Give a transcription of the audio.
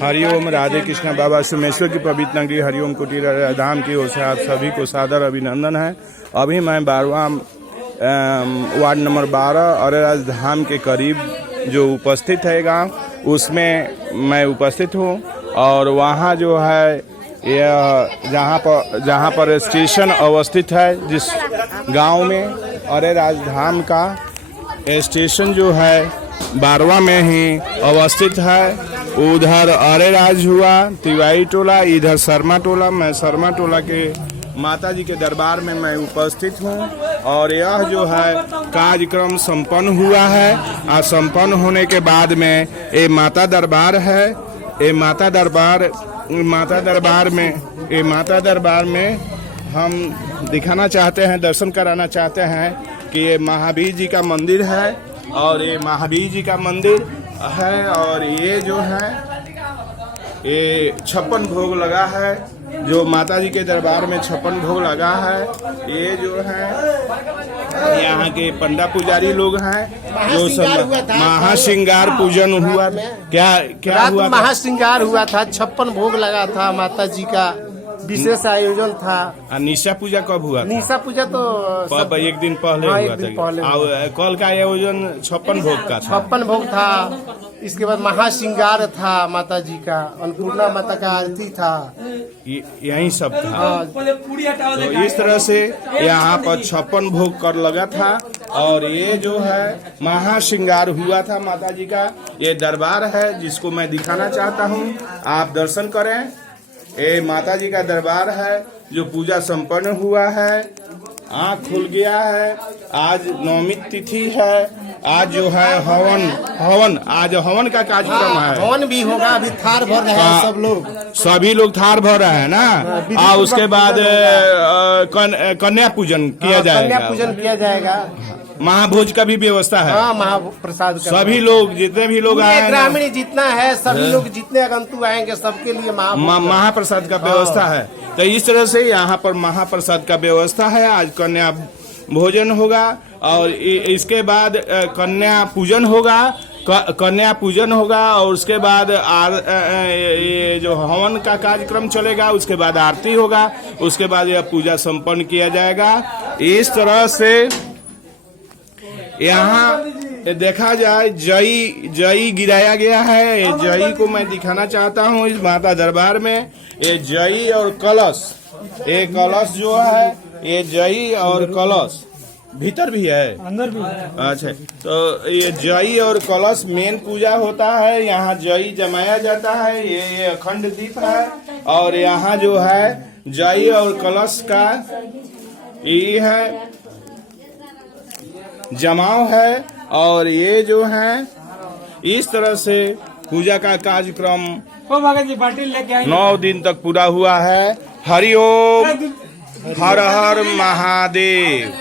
हरिओम। राधे कृष्ण। बाबा सोमेश्वर की पवित्र नगरी हरिओम कुटीर धाम की ओर से आप सभी को सादर अभिनंदन है। अभी मैं 12वां वार्ड नंबर 12 अरेराज धाम के करीब जो उपस्थित है गांव, उसमें मैं उपस्थित हूं। और वहां जो है यह जहां पर स्टेशन अवस्थित है, जिस गांव में अरेराज धाम का स्टेशन जो है 12वां में ही अवस्थित है। उधर अरेराज हुआ तिवारी टोला, इधर शर्मा टोला। मैं शर्मा टोला के माता जी के दरबार में मैं उपस्थित हूँ। और यह जो है कार्यक्रम संपन्न हुआ है। और संपन्न होने के बाद में ये माता दरबार है। ये माता दरबार में हम दिखाना चाहते हैं, दर्शन कराना चाहते हैं कि ये महावीर जी का मंदिर है। और ये महावीर जी का मंदिर है। और ये जो है ये 56 भोग लगा है, जो माता जी के दरबार में 56 भोग लगा है। ये जो है यहाँ के पंडा पुजारी लोग हैं, जो सब महाश्रृंगार पूजन हुआ। क्या हुआ? महाश्रृंगार हुआ था, 56 भोग लगा था, माता जी का विशेष आयोजन था। निशा पूजा कब हुआ था? निशा पूजा तो एक दिन पहले हुआ था। कल का आयोजन 56 भोग का था। 56 भोग था। इसके बाद महाश्रृंगार था, माता जी का अन्नपूर्णा माता का आरती था, यही सब था। तो इस तरह से यहाँ पर 56 भोग कर लगा था। और ये जो है महाश्रृंगार हुआ था माता जी का। ये दरबार है जिसको मैं दिखाना चाहता हूँ, आप दर्शन करें। ये माता जी का दरबार है जो पूजा संपन्न हुआ है। आँख खुल गया है। आज नवमी तिथि है। आज जो है आज हवन का कार्यक्रम है। हवन भी होगा। अभी थार भर रहे हैं सब लोग। सभी लोग थार भर रहे हैं ना। और उसके बाद कन्या पूजन किया जाएगा। महाभोज का भी व्यवस्था है। हाँ, महाप्रसाद का। सभी लोग, जितने भी लोग आए, ग्रामीण जितना है, सभी लोग जितने आगंतुक आएंगे सबके लिए महाप्रसाद का व्यवस्था है। तो इस तरह से यहाँ पर महाप्रसाद का व्यवस्था है। आज कन्या भोजन होगा और इसके बाद कन्या पूजन होगा। और उसके बाद ये जो हवन का कार्यक्रम चलेगा, उसके बाद आरती होगा। उसके बाद यह पूजा संपन्न किया जाएगा। इस तरह से यहाँ देखा जाए जई गिराया गया है। ये जई को मैं दिखाना चाहता हूँ इस माता दरबार में। ये जई और कलश, ये कलश जो है, ये जई और कलश भीतर भी है, अंदर भी है। अच्छा, तो ये जई और कलश मेन पूजा होता है। यहाँ जई जमाया जाता है। ये अखंड दीप है। और यहाँ जो है जई और कलश का ये है जमाव है। और ये जो है इस तरह से पूजा का कार्यक्रम 9 दिन तक पूरा हुआ है। हरिओम। हर हर महादेव।